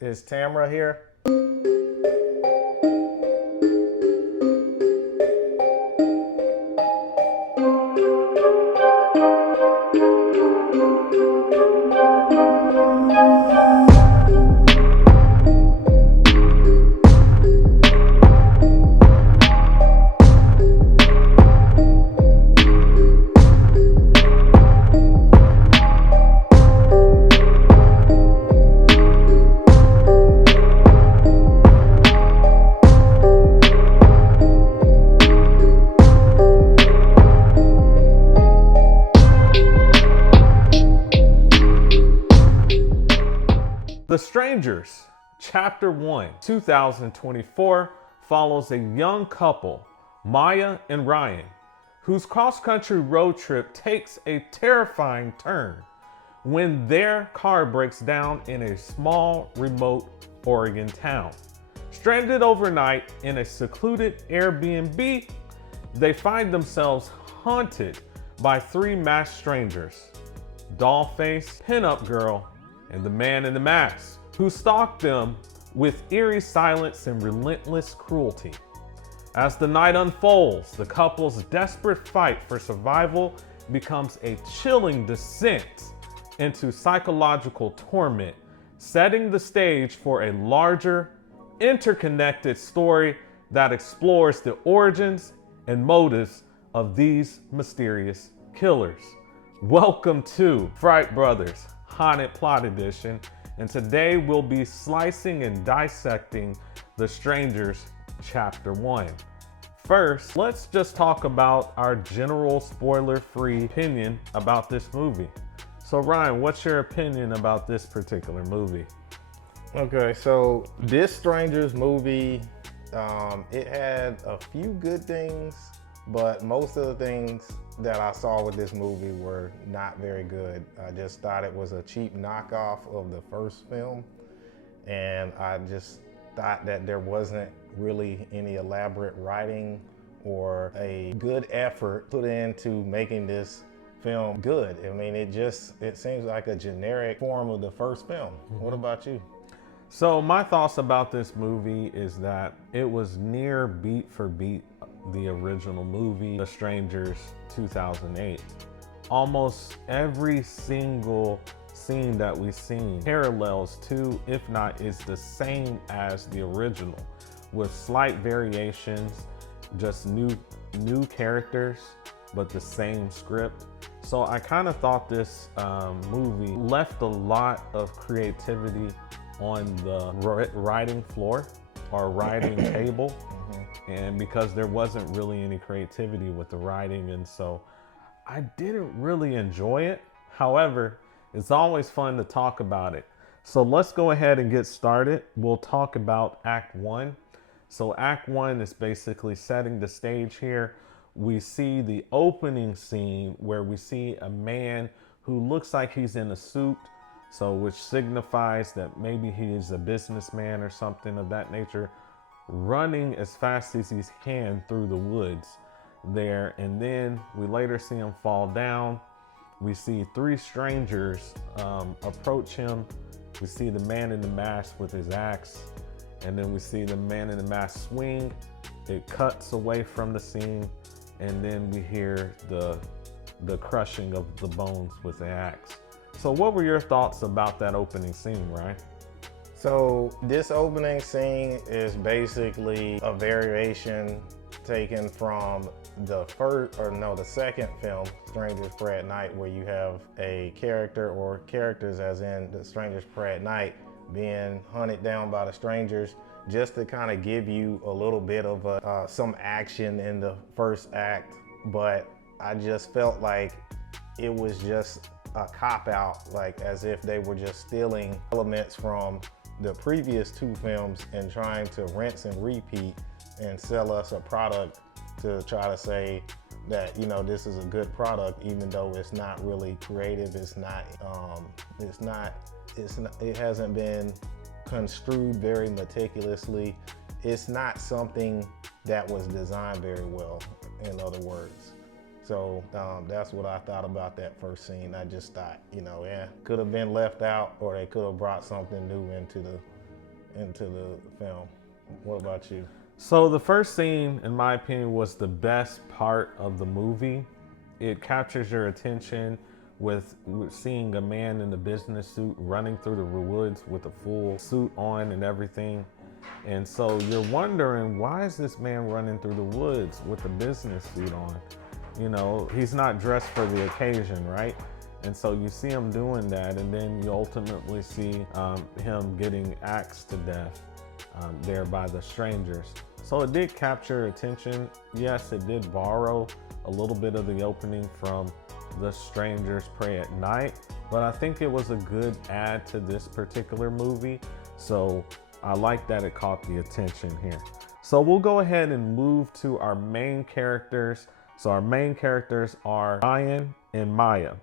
Is Tamra here? The Strangers, Chapter 1, 2024, follows a young couple, Maya and Ryan, whose cross-country road trip takes a terrifying turn when their car breaks down in a small, remote Oregon town. Stranded overnight in a secluded Airbnb, they find themselves haunted by three masked strangers, Dollface, Pinup Girl, and the Man in the Mask, who stalk them with eerie silence and relentless cruelty. As the night unfolds, the couple's desperate fight for survival becomes a chilling descent into psychological torment, setting the stage for a larger, interconnected story that explores the origins and motives of these mysterious killers. Welcome to Fright Brothers Haunted Plot Edition, and today we'll be slicing and dissecting The Strangers Chapter 1. First, let's just talk about our general spoiler-free opinion about this movie. So Ryan, what's your opinion about this particular movie? Okay, so this Strangers movie, it had a few good things, but most of the things that I saw with this movie were not very good. I just thought it was a cheap knockoff of the first film, and I just thought that there wasn't really any elaborate writing or a good effort put into making this film good. I mean, it seems like a generic form of the first film. What about you? So my thoughts about this movie is that it was near beat for beat the original movie, The Strangers 2008. Almost every single scene that we've seen parallels to, if not is the same as the original, with slight variations, just new characters, but the same script. So I kind of thought this movie left a lot of creativity on the writing floor or writing table. And because there wasn't really any creativity with the writing, and so I didn't really enjoy it. However, it's always fun to talk about it. So let's go ahead and get started. We'll talk about Act 1. So Act 1 is basically setting the stage here. We see the opening scene where we see a man who looks like he's in a suit, so which signifies that maybe he is a businessman or something of that nature, running as fast as he can through the woods there. And then we later see him fall down. We see three strangers approach him. We see the Man in the Mask with his axe, and then we see the Man in the Mask swing. It cuts away from the scene, and then we hear the crushing of the bones with the axe. So what were your thoughts about that opening scene, Ryan? So this opening scene is basically a variation taken from the second film, Strangers Pray at Night, where you have a character or characters as in the Strangers Pray at Night being hunted down by the strangers, just to kind of give you a little bit of some action in the first act. But I just felt like it was just a cop-out, like as if they were just stealing elements from the previous two films and trying to rinse and repeat and sell us a product to try to say that, you know, this is a good product, even though it's not really creative. It hasn't been construed very meticulously. It's not something that was designed very well, in other words. So that's what I thought about that first scene. I just thought, you know, could have been left out, or they could have brought something new into into the film. What about you? So the first scene, in my opinion, was the best part of the movie. It captures your attention with seeing a man in a business suit running through the woods with a full suit on and everything. And so you're wondering, why is this man running through the woods with a business suit on? You know, he's not dressed for the occasion, right? And so you see him doing that, and then you ultimately see him getting axed to death there by the strangers. So it did capture attention. Yes, it did borrow a little bit of the opening from The Strangers Pray at Night, but I think it was a good add to this particular movie. So I like that it caught the attention here. So we'll go ahead and move to our main characters. So our main characters are Ryan and Maya.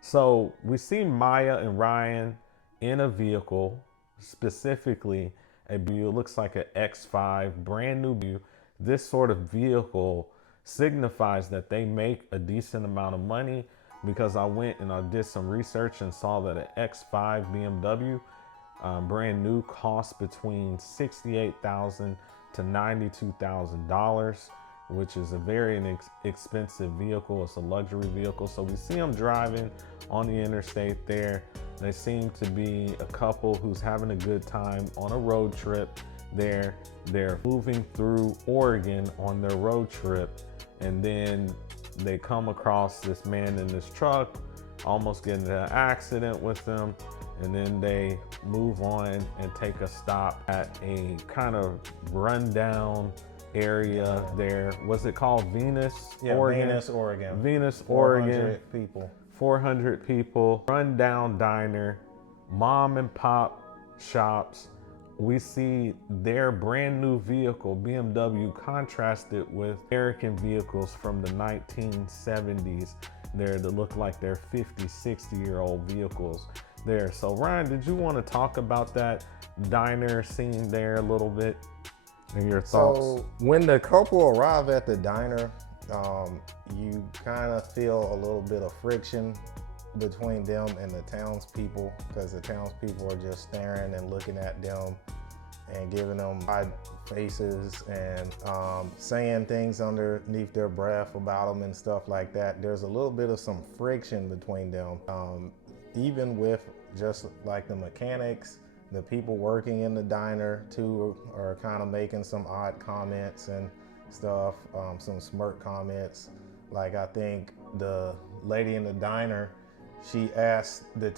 So we see Maya and Ryan in a vehicle, specifically a view, looks like an X5, brand new view. This sort of vehicle signifies that they make a decent amount of money, because I went and I did some research and saw that an X5 BMW brand new costs between $68,000 to $92,000, which is a very expensive vehicle. It's a luxury vehicle. So we see them driving on the interstate there. They seem to be a couple who's having a good time on a road trip there. They're moving through Oregon on their road trip, and then they come across this man in this truck, almost get into an accident with them, and then they move on and take a stop at a kind of rundown area there. Was it called Venus, Oregon? Venus, Oregon. Venus, 400 Oregon. people. 400 people, rundown diner, mom and pop shops. We see their brand new vehicle, BMW, contrasted with American vehicles from the 1970s there that look like they're 50, 60-year-old vehicles there. So Ryan, did you want to talk about that diner scene there a little bit and your thoughts? So when the couple arrive at the diner, you kind of feel a little bit of friction between them and the townspeople, because the townspeople are just staring and looking at them and giving them odd faces and saying things underneath their breath about them and stuff like that. There's a little bit of some friction between them, even with just like the mechanics. The people working in the diner too are kind of making some odd comments and stuff, some smirk comments. Like, I think the lady in the diner, she asked the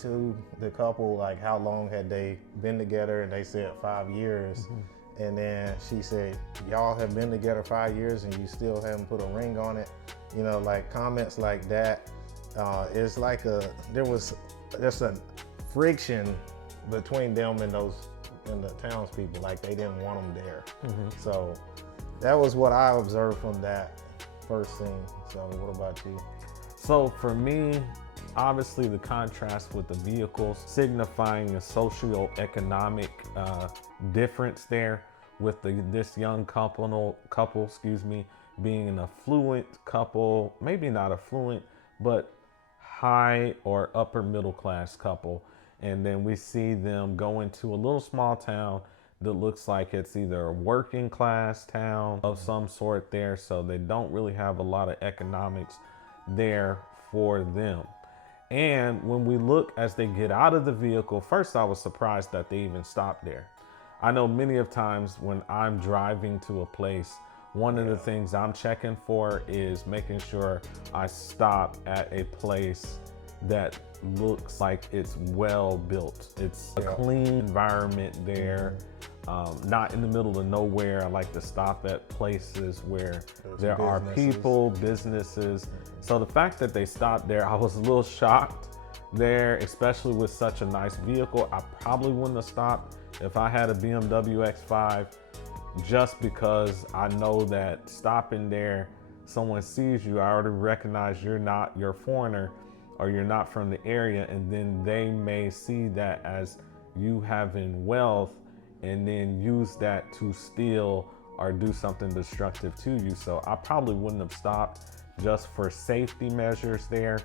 couple, like, how long had they been together, and they said 5 years. Mm-hmm. And then she said, y'all have been together 5 years and you still haven't put a ring on it. You know, like comments like that. It's like there was just a friction between them and the townspeople, like they didn't want them there. Mm-hmm. So that was what I observed from that first scene. So what about you? So for me, obviously the contrast with the vehicles signifying a socio-economic difference there, with this young couple, being an affluent couple, maybe not affluent, but high or upper middle class couple. And then we see them go into a little small town that looks like it's either a working class town of some sort there. So they don't really have a lot of economics there for them. And when we look as they get out of the vehicle, first I was surprised that they even stopped there. I know many of times when I'm driving to a place, one of the things I'm checking for is making sure I stop at a place that looks like it's well built. It's a clean environment there, not in the middle of nowhere. I like to stop at places where there are people, businesses. So the fact that they stopped there, I was a little shocked there, especially with such a nice vehicle. I probably wouldn't have stopped if I had a BMW X5, just because I know that stopping there, someone sees you, I already recognize you're a foreigner, or you're not from the area, and then they may see that as you having wealth and then use that to steal or do something destructive to you. So I probably wouldn't have stopped, just for safety measures there.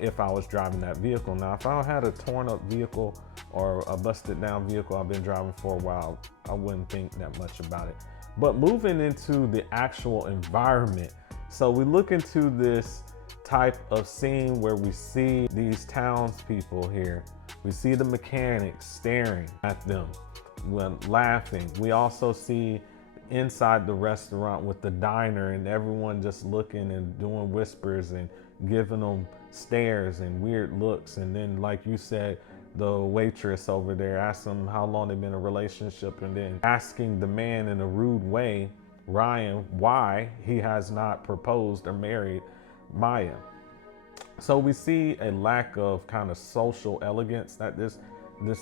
if I was driving that vehicle. Now, if I had a torn up vehicle or a busted down vehicle I've been driving for a while, I wouldn't think that much about it. But moving into the actual environment, so we look into this type of scene where we see these townspeople here. We see the mechanics staring at them when laughing. We also see inside the restaurant with the diner and everyone just looking and doing whispers and giving them stares and weird looks. And then, like you said, the waitress over there asks them how long they've been in a relationship, and then asking the man in a rude way, Ryan, why he has not proposed or married Maya. So we see a lack of kind of social elegance that this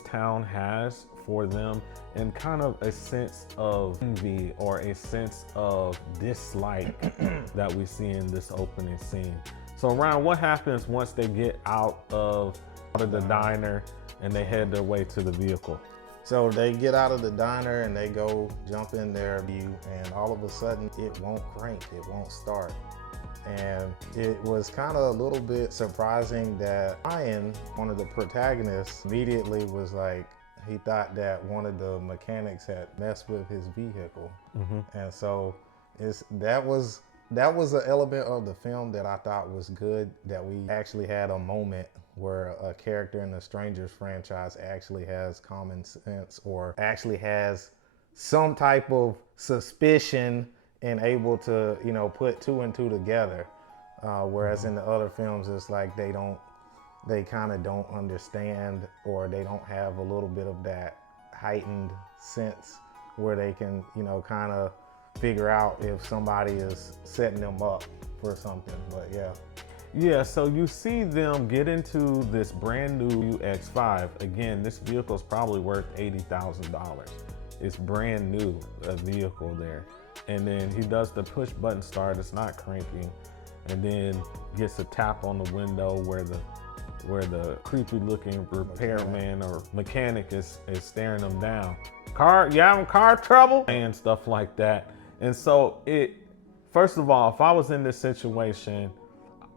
town has for them, and kind of a sense of envy or a sense of dislike that we see in this opening scene. So Ryan, what happens once they get out of the diner and they head their way to the vehicle? So they get out of the diner and they go jump in their view, and all of a sudden it won't crank, it won't start. And it was kind of a little bit surprising that Ryan, one of the protagonists, immediately was like, he thought that one of the mechanics had messed with his vehicle. And so that was an element of the film that I thought was good, that we actually had a moment where a character in the Strangers franchise actually has common sense, or actually has some type of suspicion and able to, you know, put two and two together. Whereas in the other films, it's like they kind of don't understand, or they don't have a little bit of that heightened sense where they can, you know, kind of figure out if somebody is setting them up for something. But yeah, so you see them get into this brand new X5. Again, this vehicle is probably worth $80,000. It's brand new, a vehicle there. And then he does the push button start, it's not cranking, and then gets a tap on the window where the creepy looking repairman or mechanic is staring them down. You having car trouble? And stuff like that. And so first of all, if I was in this situation,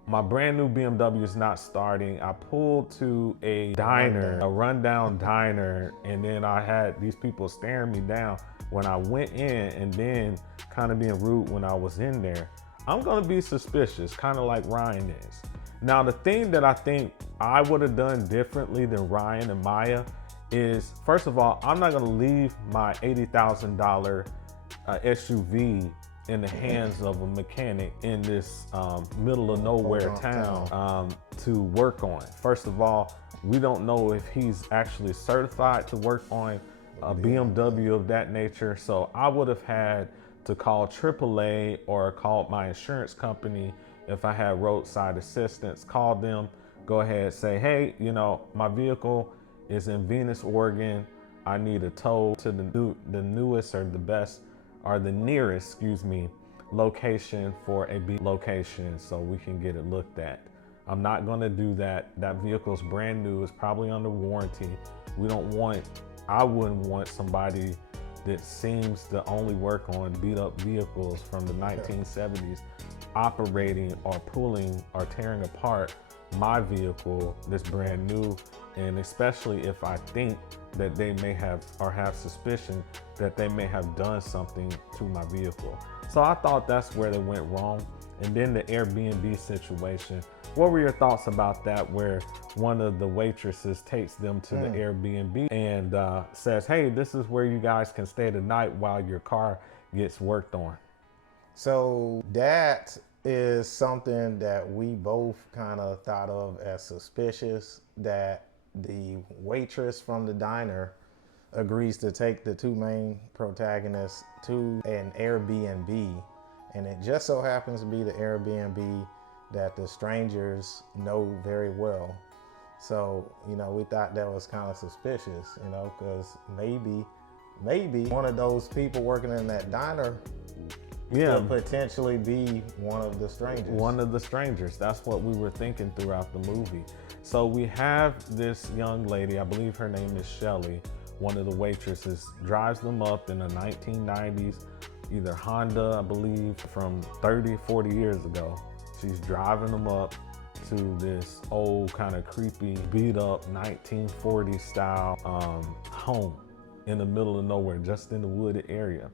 my brand new BMW is not starting. I pulled to a rundown diner, and then I had these people staring me down when I went in, and then kind of being rude when I was in there. I'm gonna be suspicious, kind of like Ryan is. Now, the thing that I think I would have done differently than Ryan and Maya is, first of all, I'm not gonna leave my $80,000 SUV in the hands of a mechanic in this middle of nowhere town to work on. First of all, we don't know if he's actually certified to work on a BMW of that nature. So I would have had to call AAA or call my insurance company if I had roadside assistance. Call them, go ahead, say, hey, you know, my vehicle is in Venus, Oregon. I need a tow to the newest or the best, or the nearest, location for a B location so we can get it looked at. I'm not gonna do that. That vehicle's brand new, it's probably under warranty. I wouldn't want somebody that seems to only work on beat up vehicles from the 1970s operating or pulling or tearing apart my vehicle that's brand new, and especially if I think that they may have or have suspicion that they may have done something to my vehicle. So I thought that's where they went wrong. And then the Airbnb situation, what were your thoughts about that, where one of the waitresses takes them to the Airbnb and says, hey, this is where you guys can stay the night while your car gets worked on? So that is something that we both kind of thought of as suspicious, that the waitress from the diner agrees to take the two main protagonists to an Airbnb. And it just so happens to be the Airbnb that the strangers know very well. So, you know, we thought that was kind of suspicious, you know, because maybe one of those people working in that diner could potentially be one of the strangers. One of the strangers. That's what we were thinking throughout the movie. So we have this young lady, I believe her name is Shelly, one of the waitresses, drives them up in the 1990s, either Honda, I believe, from 30, 40 years ago. She's driving them up to this old kind of creepy, beat up 1940s style home in the middle of nowhere, just in the wooded area.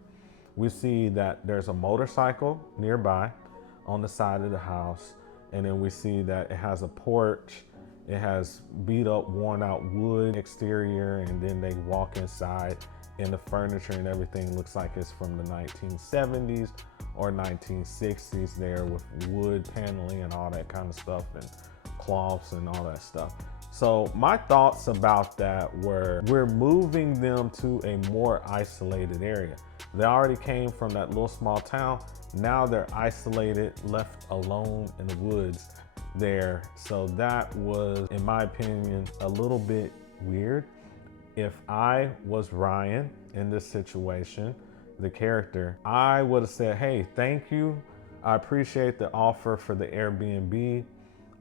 We see that there's a motorcycle nearby on the side of the house. And then we see that it has a porch. It has beat up, worn out wood exterior. And then they walk inside and the furniture and everything looks like it's from the 1970s or 1960s there, with wood paneling and all that kind of stuff and cloths and all that stuff. So my thoughts about that were, we're moving them to a more isolated area. They already came from that little small town. Now they're isolated, left alone in the woods there. So that was, in my opinion, a little bit weird. If I was Ryan in this situation, the character, I would have said, hey, thank you. I appreciate the offer for the Airbnb.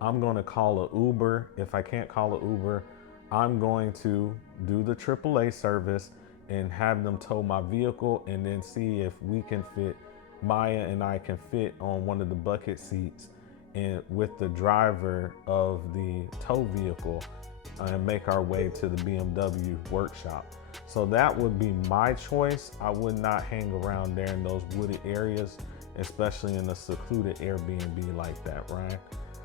I'm going to call an Uber. If I can't call an Uber, I'm going to do the AAA service and have them tow my vehicle, and then see if we can fit, Maya and I can fit on one of the bucket seats and with the driver of the tow vehicle, and make our way to the BMW workshop. So that would be my choice. I would not hang around there in those wooded areas, especially in a secluded Airbnb like that, Ryan.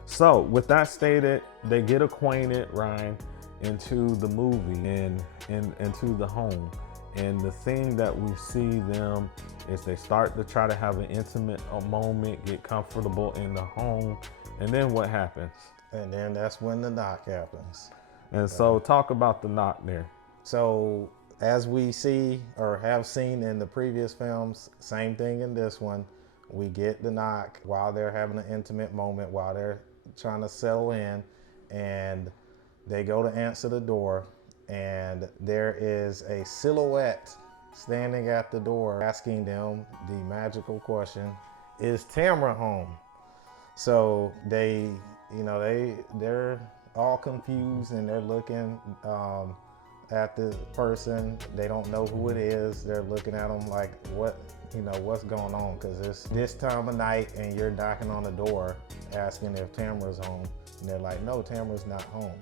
So with that stated, they get acquainted, Ryan, into the movie and into the home. And the thing that we see them is they start to try to have an intimate moment, get comfortable in the home. And then what happens? And then that's when the knock happens. And so talk about the knock there. So as we see or have seen in the previous films, same thing in this one. We get the knock while they're having an intimate moment, while they're trying to settle in, and they go to answer the door, and there is a silhouette standing at the door asking them the magical question, is Tamara home? So they're all confused, and they're looking at the person. They don't know who it is. They're looking at them like, what's going on? Because it's this time of night and you're knocking on the door asking if Tamara's home. And they're like, no, Tamara's not home.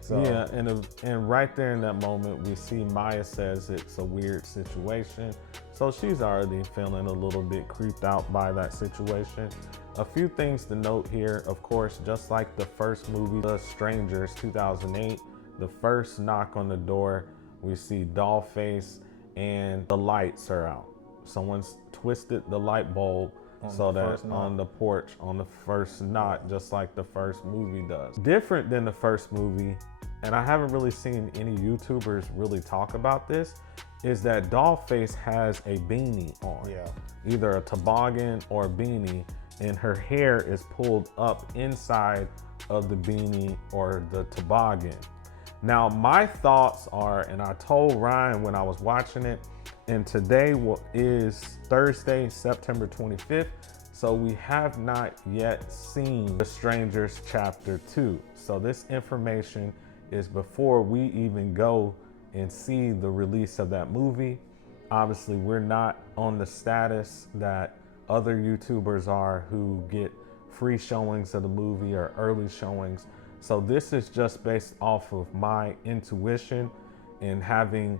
So, yeah, and right there in that moment, we see Maya says it's a weird situation. So she's already feeling a little bit creeped out by that situation. A few things to note here, of course, just like the first movie, The Strangers, 2008, the first knock on the door, we see Dollface and the lights are out. Someone's twisted the light bulb so that on the porch on the first knock, just like the first movie does. Different than the first movie, and I haven't really seen any YouTubers really talk about this, is that Dollface has a beanie on. Yeah. Either a toboggan or a beanie, and her hair is pulled up inside of the beanie or the toboggan. Now, my thoughts are, and I told Ryan when I was watching it, and today is Thursday, September 25th, so we have not yet seen The Strangers Chapter 2. So this information is before we even go and see the release of that movie. Obviously, we're not on the status that other YouTubers are who get free showings of the movie or early showings. So this is just based off of my intuition and having,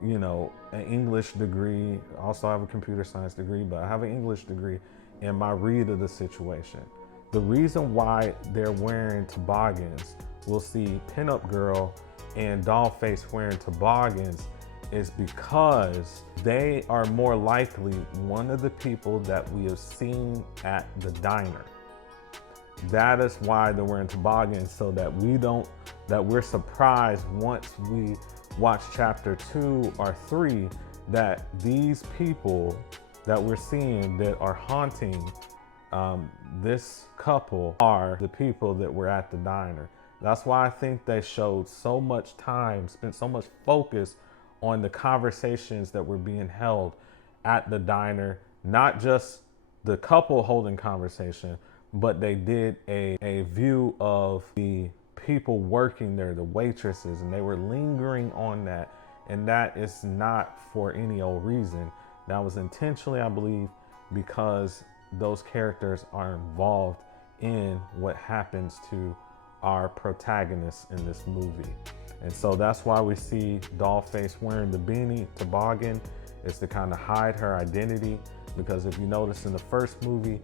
an English degree. Also, I have a computer science degree, but I have an English degree and my read of the situation. The reason why they're wearing toboggans, we'll see Pinup Girl and Dollface wearing toboggans, is because they are more likely one of the people that we have seen at the diner. That is why they're wearing toboggans, so that we're surprised once we watch chapter 2 or 3 that these people that we're seeing that are haunting this couple are the people that were at the diner. That's why I think they showed so much time, spent so much focus on the conversations that were being held at the diner, not just the couple holding conversation, but they did a view of the people working there, the waitresses, and they were lingering on that. And that is not for any old reason. That was intentionally, I believe, because those characters are involved in what happens to our protagonist in this movie. And so that's why we see Dollface wearing the beanie toboggan, is to kind of hide her identity. Because if you notice in the first movie,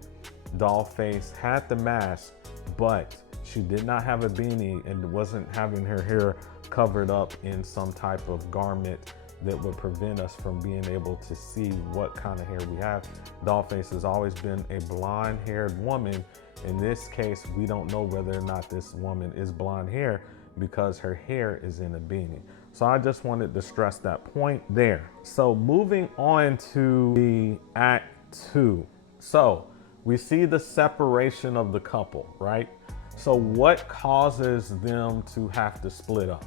Dollface had the mask, but she did not have a beanie and wasn't having her hair covered up in some type of garment that would prevent us from being able to see what kind of hair we have. Dollface has always been a blonde-haired woman. In this case, we don't know whether or not this woman is blonde hair because her hair is in a beanie. So I just wanted to stress that point there. So moving on to the Act 2. So we see the separation of the couple, right? So what causes them to have to split up?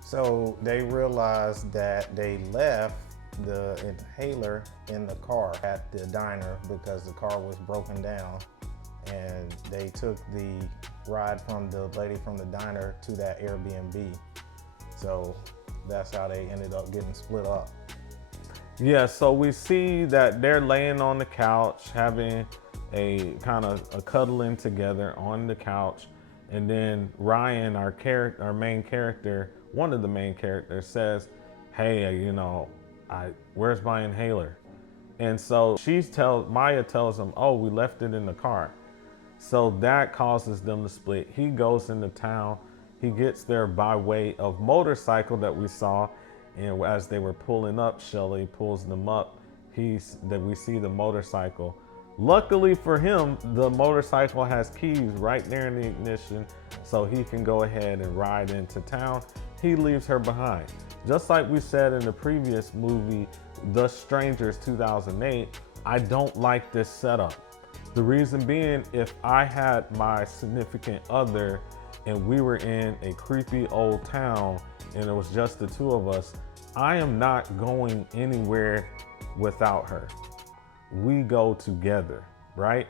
So they realized that they left the inhaler in the car at the diner because the car was broken down, and they took the ride from the lady from the diner to that Airbnb. So that's how they ended up getting split up. Yeah, so we see that they're laying on the couch, having a kind of a cuddling together on the couch. And then Ryan, our main character, one of the main characters, says, hey, where's my inhaler? And so Maya tells him, oh, we left it in the car. So that causes them to split. He goes into town. He gets there by way of motorcycle that we saw. And as they were pulling up, Shelly pulls them up. We see the motorcycle. Luckily for him, the motorcycle has keys right there in the ignition, so he can go ahead and ride into town. He leaves her behind. Just like we said in the previous movie, The Strangers 2008, I don't like this setup. The reason being, if I had my significant other and we were in a creepy old town and it was just the two of us, I am not going anywhere without her. We go together, right?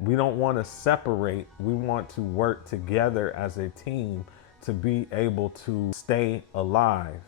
We don't want to separate. We want to work together as a team to be able to stay alive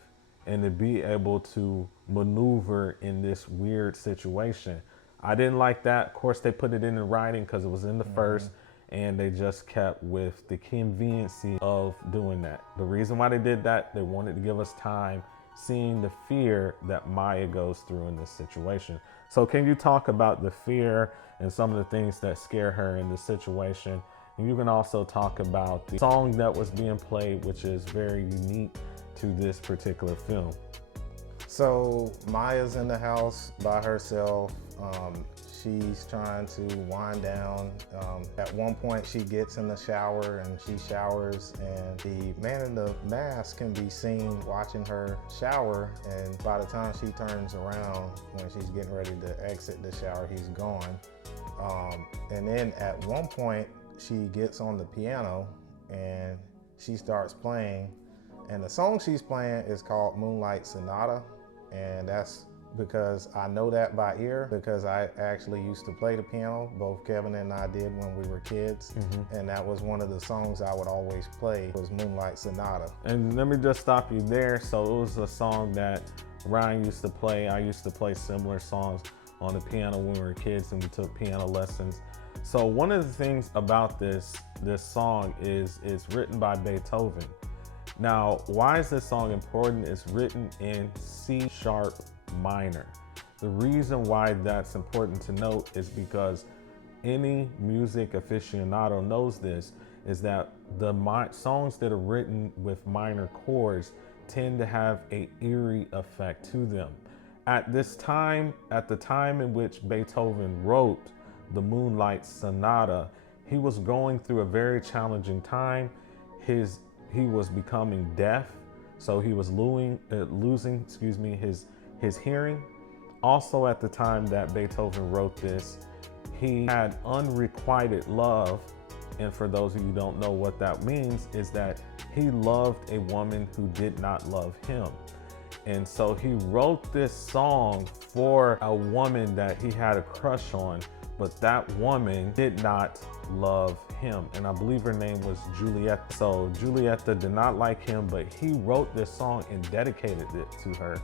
and to be able to maneuver in this weird situation. I didn't like that. Of course, they put it in the writing because it was in the first, and they just kept with the conveniency of doing that. The reason why they did that, they wanted to give us time seeing the fear that Maya goes through in this situation. So can you talk about the fear and some of the things that scare her in this situation? And you can also talk about the song that was being played, which is very unique to this particular film. So Maya's in the house by herself. She's trying to wind down. At one point she gets in the shower and she showers, and the man in the mask can be seen watching her shower, and by the time she turns around when she's getting ready to exit the shower, he's gone. And then at one point she gets on the piano and she starts playing, and the song she's playing is called Moonlight Sonata, and that's because I know that by ear because I actually used to play the piano. Both Kevin and I did when we were kids. And that was one of the songs I would always play, was Moonlight Sonata. And let me just stop you there. So it was a song that Ryan used to play. I used to play similar songs on the piano when we were kids and we took piano lessons. So one of the things about this song is it's written by Beethoven. Now, why is this song important? It's written in C# minor. The reason why that's important to note is because any music aficionado knows this, is that the songs that are written with minor chords tend to have an eerie effect to them. At the time in which Beethoven wrote the Moonlight Sonata, he was going through a very challenging time. He was becoming deaf, so he was losing his hearing. Also, at the time that Beethoven wrote this, he had unrequited love. And for those of you who don't know what that means, is that he loved a woman who did not love him. And so he wrote this song for a woman that he had a crush on, but that woman did not love him. And I believe her name was Juliet. So Julieta did not like him, but he wrote this song and dedicated it to her.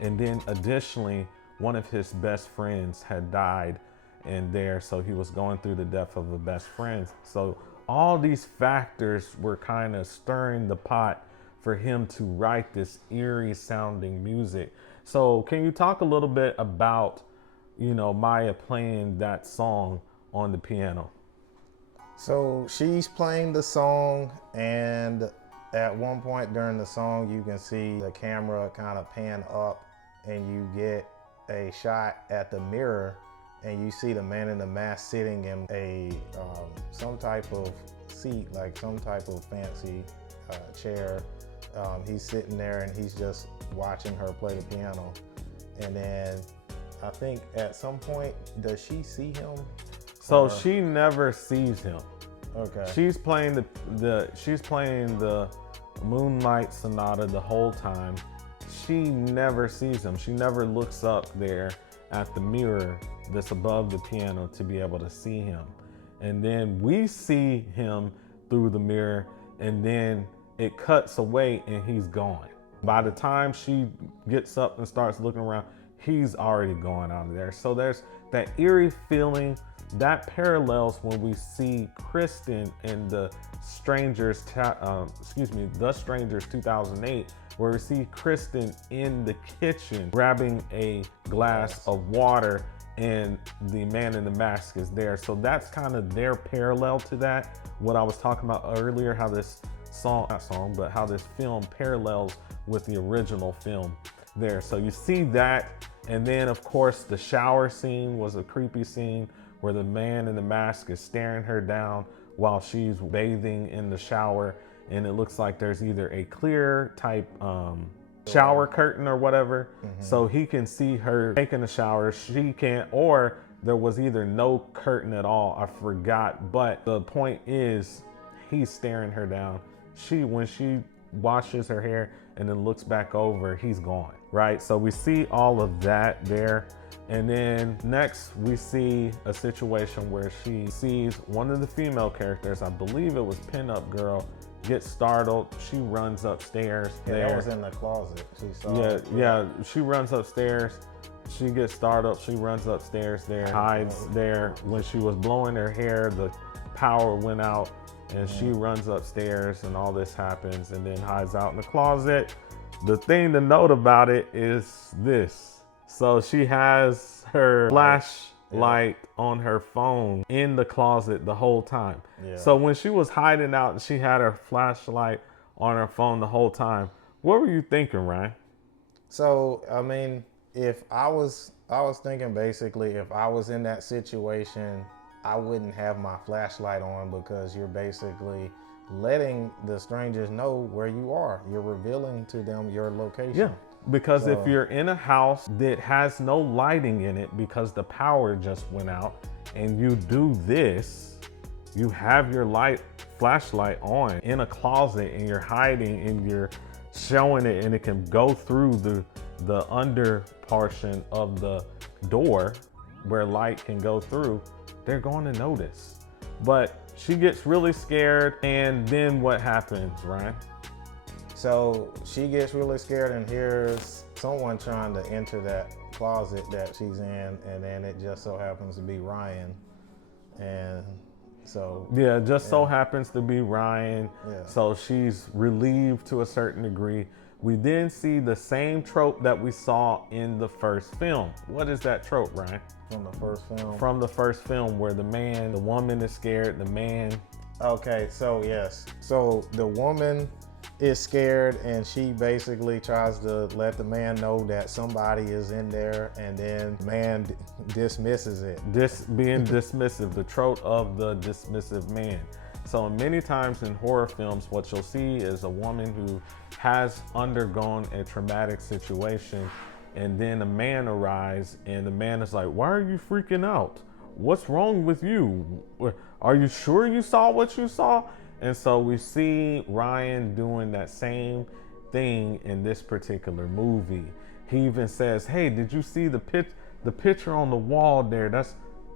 And then additionally, one of his best friends had died and there, so he was going through the death of a best friend. So all these factors were kind of stirring the pot for him to write this eerie sounding music. So can you talk a little bit about, Maya playing that song on the piano? So she's playing the song, and at one point during the song, you can see the camera kind of pan up, and you get a shot at the mirror, and you see the man in the mask sitting in a some type of seat, like some type of fancy chair. He's sitting there and he's just watching her play the piano. And then I think at some point, does she see him? So she never sees him. Okay. She's playing the Moonlight Sonata the whole time. She never sees him. She never looks up there at the mirror that's above the piano to be able to see him. And then we see him through the mirror, and then it cuts away and he's gone. By the time she gets up and starts looking around, he's already gone out of there. So there's that eerie feeling that parallels when we see Kristen in the Strangers 2008, where we see Kristen in the kitchen grabbing a glass of water and the man in the mask is there. So that's kind of their parallel to that. What I was talking about earlier, how this how this film parallels with the original film there. So you see that. And then of course the shower scene was a creepy scene where the man in the mask is staring her down while she's bathing in the shower. And it looks like there's either a clear type shower curtain or whatever. Mm-hmm. So he can see her taking a shower. She can't, or there was either no curtain at all. I forgot. But the point is, he's staring her down. When she washes her hair and then looks back over, he's gone, right? So we see all of that there. And then next we see a situation where she sees one of the female characters, I believe it was Pinup Girl, get startled. She runs upstairs. Yeah, there. that was in the closet. She saw it. Yeah, she runs upstairs. She gets startled. She runs upstairs there, hides there. When she was blowing her hair, the power went out and she runs upstairs and all this happens and then hides out in the closet. The thing to note about it is this. So she has her flashlight on her phone in the closet the whole time. Yeah. So when she was hiding out and she had her flashlight on her phone the whole time, what were you thinking, Ryan? So, I mean, if I was thinking basically, if I was in that situation, I wouldn't have my flashlight on, because you're basically letting the strangers know where you are. You're revealing to them your location. Yeah. Because if you're in a house that has no lighting in it because the power just went out, and you do this, you have your flashlight on in a closet and you're hiding and you're showing it, and it can go through the under portion of the door where light can go through, they're going to notice. But she gets really scared, and then what happens, Ryan? So she gets really scared and hears someone trying to enter that closet that she's in, and then it just so happens to be Ryan. And so so happens to be Ryan. Yeah. So she's relieved to a certain degree. We then see the same trope that we saw in the first film. What is that trope, Ryan? From the first film? From the first film, where the woman is scared, the man. Okay, so yes. So the woman is scared, and she basically tries to let the man know that somebody is in there, and then the man dismisses it. Being dismissive, the trope of the dismissive man. So many times in horror films, what you'll see is a woman who has undergone a traumatic situation, and then a man arrives, and the man is like, "Why are you freaking out? What's wrong with you? Are you sure you saw what you saw?" And so we see Ryan doing that same thing in this particular movie. He even says, "Hey, did you see the picture on the wall there?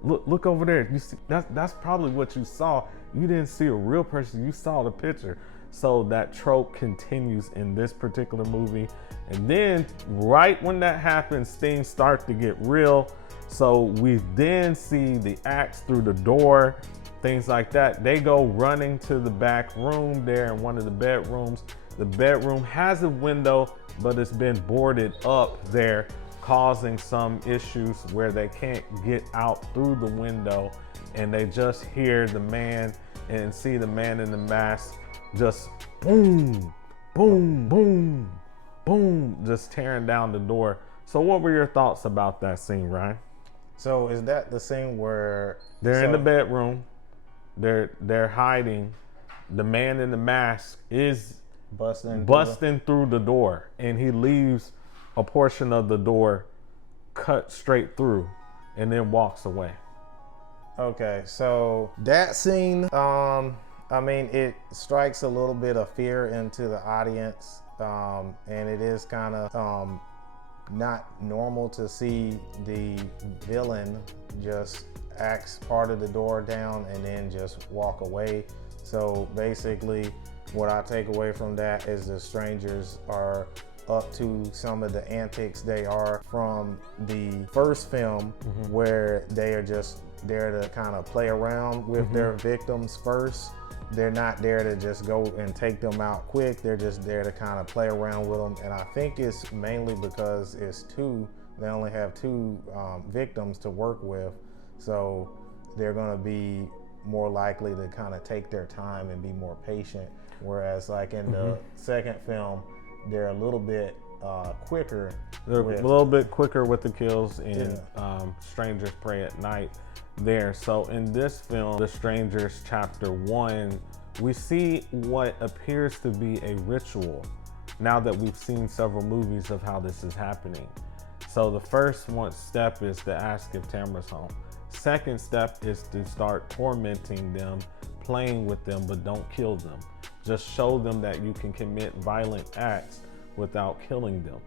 Look over there. You see, that's probably what you saw. You didn't see a real person. You saw the picture." So that trope continues in this particular movie. And then right when that happens, things start to get real. So we then see the axe through the door, things like that. They go running to the back room there in one of the bedrooms. The bedroom has a window, but it's been boarded up there, causing some issues where they can't get out through the window, and they just hear the man and see the man in the mask just boom, boom, boom, boom, just tearing down the door. So what were your thoughts about that scene, Ryan? So is that the scene where They're in the bedroom, they're hiding. The man in the mask is busting through the door, and he leaves a portion of the door cut straight through and then walks away. Okay, so that scene, I mean, it strikes a little bit of fear into the audience, and it is kind of not normal to see the villain just axe part of the door down and then just walk away. So basically, what I take away from that is the strangers are up to some of the antics they are from the first film, where they are just there to kind of play around with their victims first. They're not there to just go and take them out quick. They're just there to kind of play around with them. And I think it's mainly because it's two. They only have two victims to work with. So they're going to be more likely to kind of take their time and be more patient. Whereas like in the second film, they're a little bit quicker. They're a little bit quicker with the kills in Strangers Pray at Night there. So in this film, The Strangers Chapter 1, we see what appears to be a ritual now that we've seen several movies of how this is happening. So the first step is to ask if Tamara's home. Second step is to start tormenting them, playing with them, but don't kill them. Just show them that you can commit violent acts without killing them.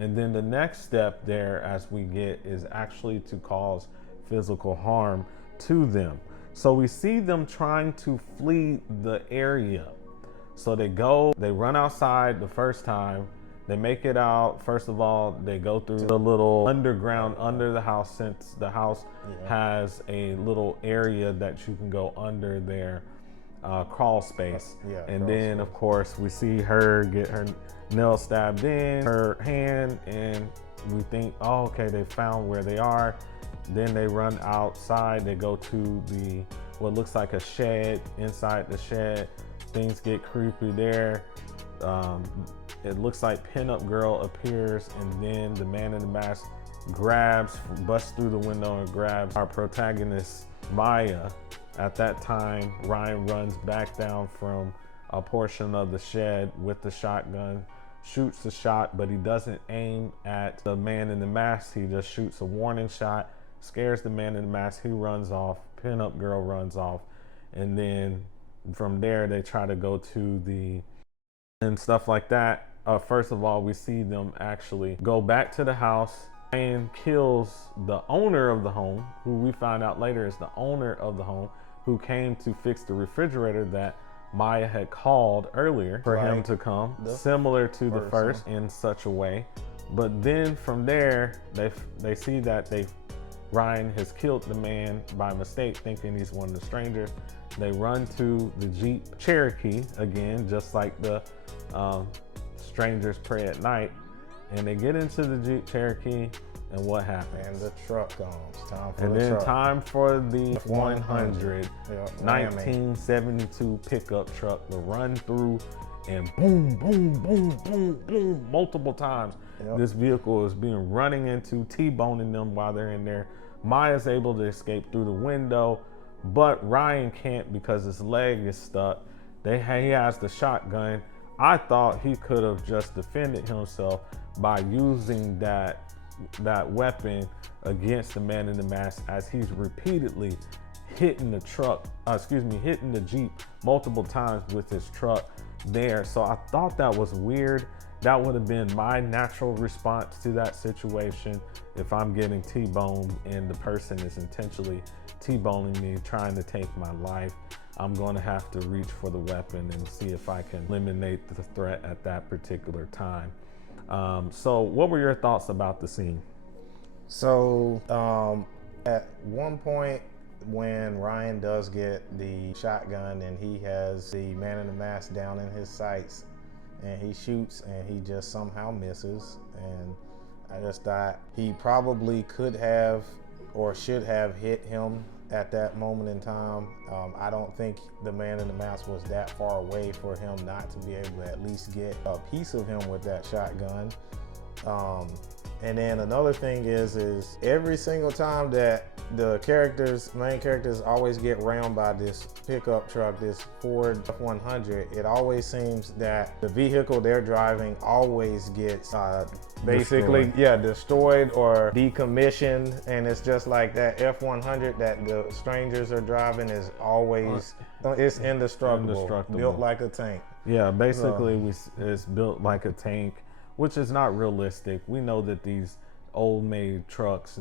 And then the next step there, as we get, is actually to cause physical harm to them. So we see them trying to flee the area. So they run outside the first time, they make it out. First of all, they go through the little underground under the house, since the house has a little area that you can go under their crawl space. And then of course we see her get her nail stabbed in her hand, and we think, oh, okay, they found where they are. Then they run outside, they go to what looks like a shed. Inside the shed, things get creepy there. It looks like Pinup Girl appears, and then the man in the mask busts through the window and grabs our protagonist, Maya. At that time, Ryan runs back down from a portion of the shed with the shotgun, shoots the shot, but he doesn't aim at the man in the mask. He just shoots a warning shot, scares the man in the mask. He runs off, Pinup Girl runs off, and then from there they try to go to and stuff like that. First of all, we see them actually go back to the house and kills the owner of the home, who we find out later is the owner of the home, who came to fix the refrigerator that Maya had called earlier for him to come, similar to the first in such a way. But then from there, they see that Ryan has killed the man by mistake, thinking he's one of the strangers. They run to the Jeep Cherokee again, just like the Strangers Pray at Night, and they get into the Jeep Cherokee, and what happens? And the truck comes. Time for the 100 1972 pickup truck to run through, and boom, boom, boom, boom, boom, multiple times. This vehicle is being running into, T-boning them while they're in there. Maya's able to escape through the window, but Ryan can't because his leg is stuck. He has the shotgun. I thought he could have just defended himself by using that weapon against the man in the mask, as he's repeatedly hitting the Jeep multiple times with his truck there. So I thought that was weird. That would have been my natural response to that situation. If I'm getting T-boned and the person is intentionally T-boning me, trying to take my life, I'm going to have to reach for the weapon and see if I can eliminate the threat at that particular time. So what were your thoughts about the scene? So at one point when Ryan does get the shotgun and he has the man in the mask down in his sights and he shoots and he just somehow misses, and I just thought he probably could have or should have hit him at that moment in time. I don't think the man in the mask was that far away for him not to be able to at least get a piece of him with that shotgun. And then another thing is every single time that the main characters always get rammed by this pickup truck, this Ford F-100, it always seems that the vehicle they're driving always gets basically destroyed or decommissioned, and it's just like that F-100 that the strangers are driving is always it's indestructible, built like a tank. Yeah, basically it's built like a tank, which is not realistic. We know that these old-made trucks,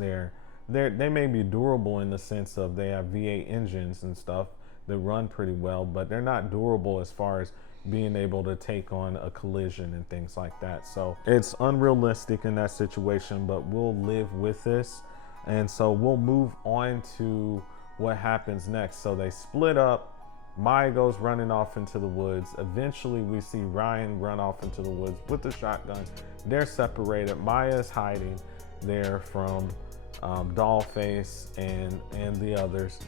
they may be durable in the sense of they have V8 engines and stuff that run pretty well, but they're not durable as far as being able to take on a collision and things like that. So it's unrealistic in that situation, but we'll live with this. And so we'll move on to what happens next. So they split up. Maya goes running off into the woods. Eventually we see Ryan run off into the woods with the shotgun. They're separated. Maya is hiding there from Dollface and the others.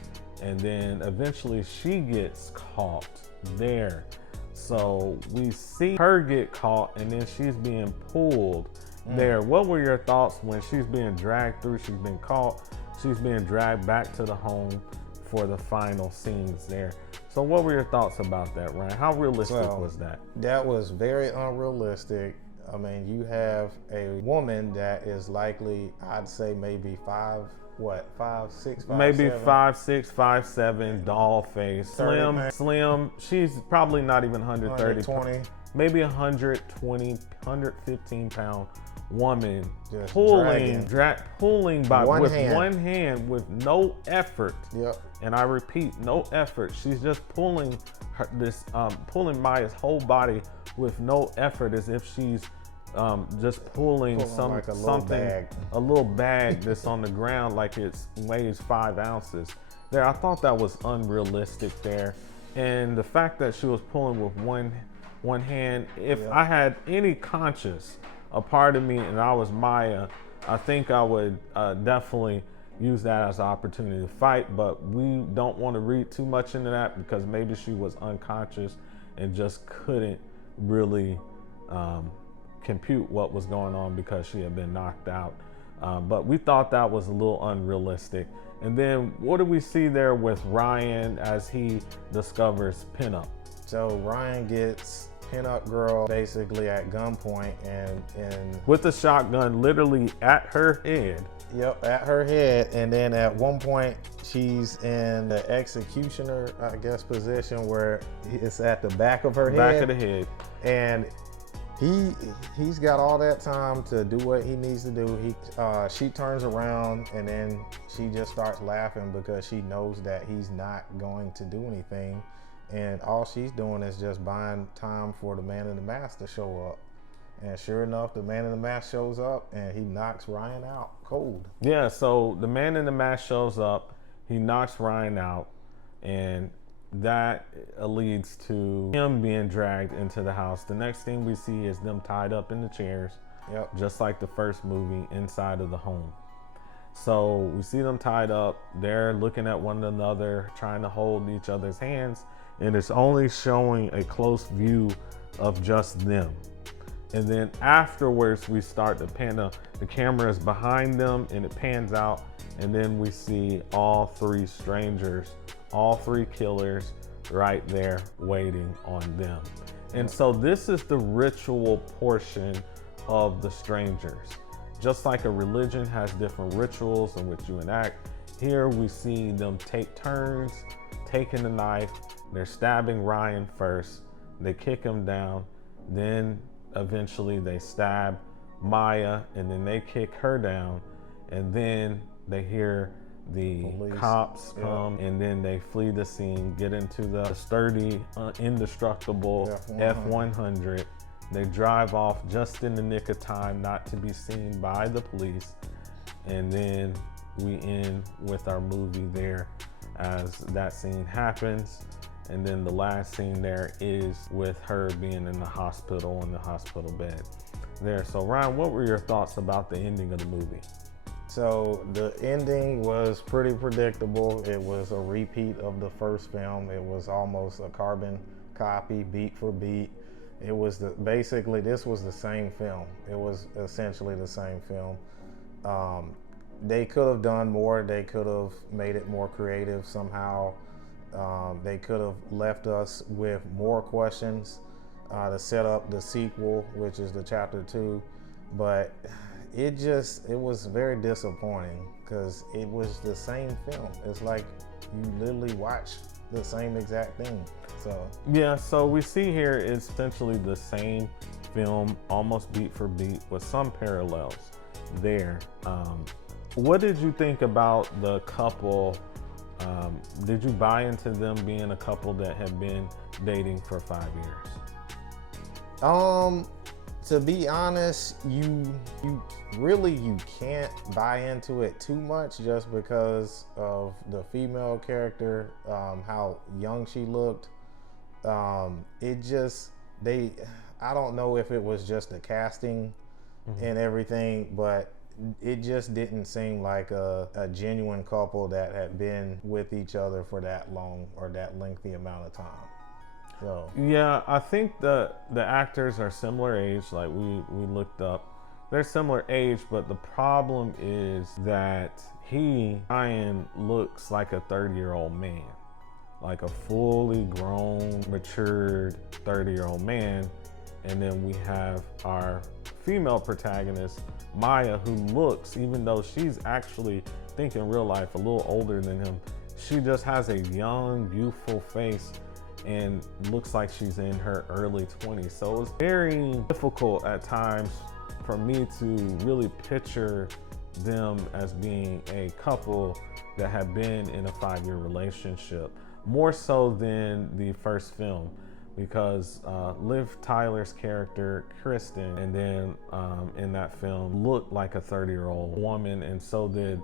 And then eventually she gets caught there. So we see her get caught and then she's being pulled there. What were your thoughts when she's being dragged through? She's been caught. She's being dragged back to the home for the final scenes there. So what were your thoughts about that, Ryan? How realistic was that? That was very unrealistic. I mean, you have a woman that is likely, I'd say maybe 5'6", 5'7"? Maybe 5'6", 5'7", doll face, slim. She's probably not even 130. Maybe 120, 115 pound woman, just pulling by one hand with no effort. Yep. And I repeat, no effort. She's just pulling pulling Maya's whole body with no effort, as if she's just pulling like a little bag that's on the ground like it weighs 5 ounces. There, I thought that was unrealistic there, and the fact that she was pulling with one hand. If I had any conscience, a part of me, and I was Maya, I think I would definitely use that as an opportunity to fight, but we don't want to read too much into that because maybe she was unconscious and just couldn't really compute what was going on because she had been knocked out. But we thought that was a little unrealistic. And then what do we see there with Ryan as he discovers pinup? So Ryan gets pinup girl basically at gunpoint and with the shotgun literally at her head. Yep, at her head. And then at one point she's in the executioner, I guess, position where it's at the back of her head. Back of the head. And he's got all that time to do what he needs to do. She turns around and then she just starts laughing because she knows that he's not going to do anything. And all she's doing is just buying time for the man in the mask to show up. And sure enough, the man in the mask shows up and he knocks Ryan out cold. Yeah, so the man in the mask shows up, he knocks Ryan out, and that leads to him being dragged into the house. The next thing we see is them tied up in the chairs, just like the first movie, inside of the home. So we see them tied up, they're looking at one another, trying to hold each other's hands, and it's only showing a close view of just them. And then afterwards, we start to pan up. The camera is behind them and it pans out. And then we see all three strangers, all three killers right there waiting on them. And so this is the ritual portion of the strangers. Just like a religion has different rituals in which you enact, here we see them take turns, taking the knife. They're stabbing Ryan first. They kick him down. Then eventually they stab Maya and then they kick her down, and then they hear the cops come and then they flee the scene, get into the sturdy, indestructible F-100. They drive off just in the nick of time not to be seen by the police. and then we end with our movie there as that scene happens. And then the last scene there is with her being in the hospital, in the hospital bed there. So Ryan, what were your thoughts about the ending of the movie? So the ending was pretty predictable. It was a repeat of the first film. It was almost a carbon copy, beat for beat. It was basically this was the same film. It was essentially the same film. They could have done more. They could have made it more creative somehow. They could have left us with more questions to set up the sequel, which is the chapter 2. But it was very disappointing because it was the same film. It's like you literally watch the same exact thing. So yeah, so we see here it's essentially the same film, almost beat for beat, with some parallels there. What did you think about the couple? Did you buy into them being a couple that had been dating for 5 years? To be honest, you really can't buy into it too much just because of the female character, how young she looked. I don't know if it was just the casting and everything, but it just didn't seem like a genuine couple that had been with each other for that long or that lengthy amount of time. So yeah, I think the actors are similar age. Like we looked up, they're similar age, but the problem is that Ryan looks like a 30-year-old man, like a fully grown, matured 30-year-old man. And then we have our female protagonist, Maya, who looks, even though she's actually, I think in real life, a little older than him, she just has a young, youthful face and looks like she's in her early 20s. So it's very difficult at times for me to really picture them as being a couple that have been in a 5-year relationship, more so than the first film. Because Liv Tyler's character, Kristen, and then in that film looked like a 30-year-old woman, and so did,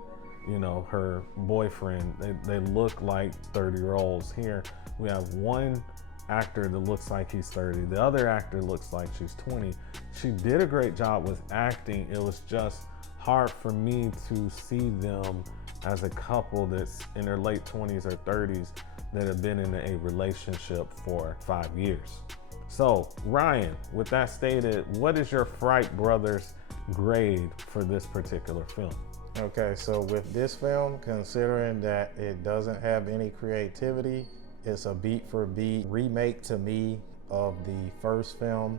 her boyfriend. They look like 30-year-olds. Here we have one actor that looks like he's 30. The other actor looks like she's 20. She did a great job with acting. It was just hard for me to see them as a couple that's in their late 20s or 30s that have been in a relationship for 5 years. So Ryan, with that stated, what is your Fright Brothers grade for this particular film? okay, so with this film, considering that it doesn't have any creativity, it's a beat for beat remake to me of the first film.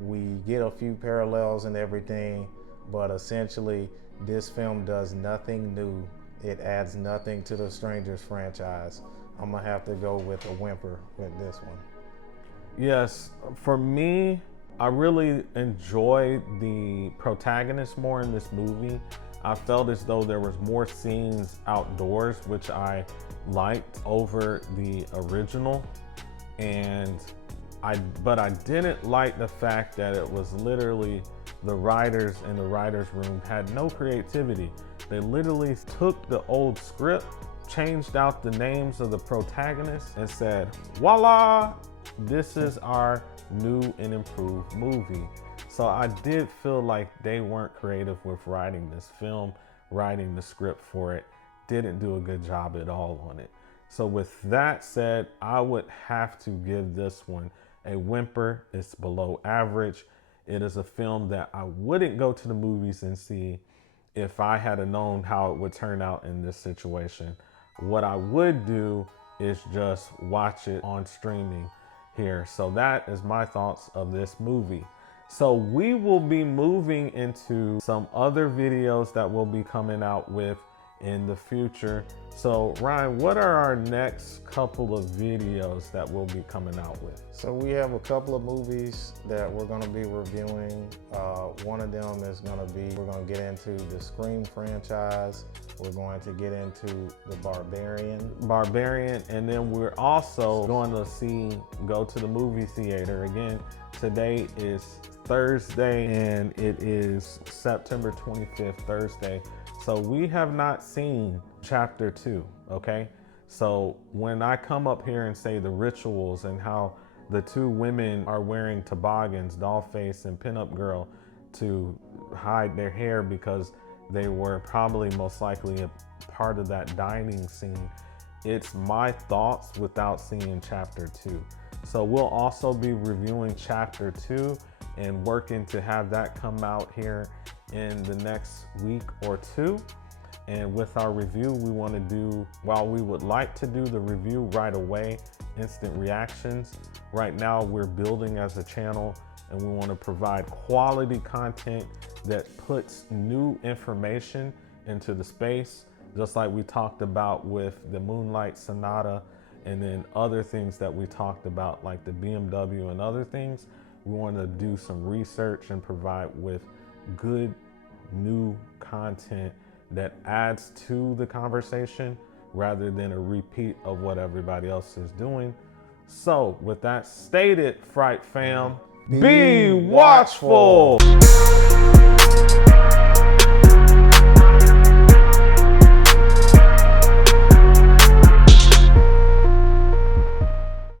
We get a few parallels and everything, but essentially this film does nothing new. It adds nothing to the Strangers franchise. I'm gonna have to go with a whimper with this one. Yes, for me, I really enjoyed the protagonist more in this movie. I felt as though there was more scenes outdoors, which I liked over the original. But I didn't like the fact that it was literally the writers in the writer's room had no creativity. They literally took the old script, changed out the names of the protagonists, and said, voila, this is our new and improved movie. So I did feel like they weren't creative with writing this film, writing the script for it, didn't do a good job at all on it. So with that said, I would have to give this one a whimper. It's below average. It is a film that I wouldn't go to the movies and see if I had known how it would turn out in this situation. What I would do is just watch it on streaming here. So that is my thoughts of this movie. So we will be moving into some other videos that will be coming out with in the future. So Ryan, what are our next couple of videos that we'll be coming out with? So we have a couple of movies that we're going to be reviewing. One of them is going to be, we're going to get into the Scream franchise. We're going to get into the Barbarian, and then we're also going to go to the movie theater. Again, today is Thursday and it is September 25th, Thursday. So we have not seen chapter 2, okay? So when I come up here and say the rituals and how the two women are wearing toboggans, Dollface and Pinup Girl, to hide their hair because they were probably most likely a part of that dining scene, it's my thoughts without seeing chapter 2. So we'll also be reviewing chapter 2 and working to have that come out here in the next week or two. And with our review, we want to do, while we would like to do the review right away, instant reactions, right now we're building as a channel and we want to provide quality content that puts new information into the space, just like we talked about with the Moonlight Sonata and then other things that we talked about like the BMW and other things. We want to do some research and provide with good new content that adds to the conversation rather than a repeat of what everybody else is doing. So with that stated, Fright fam, be watchful.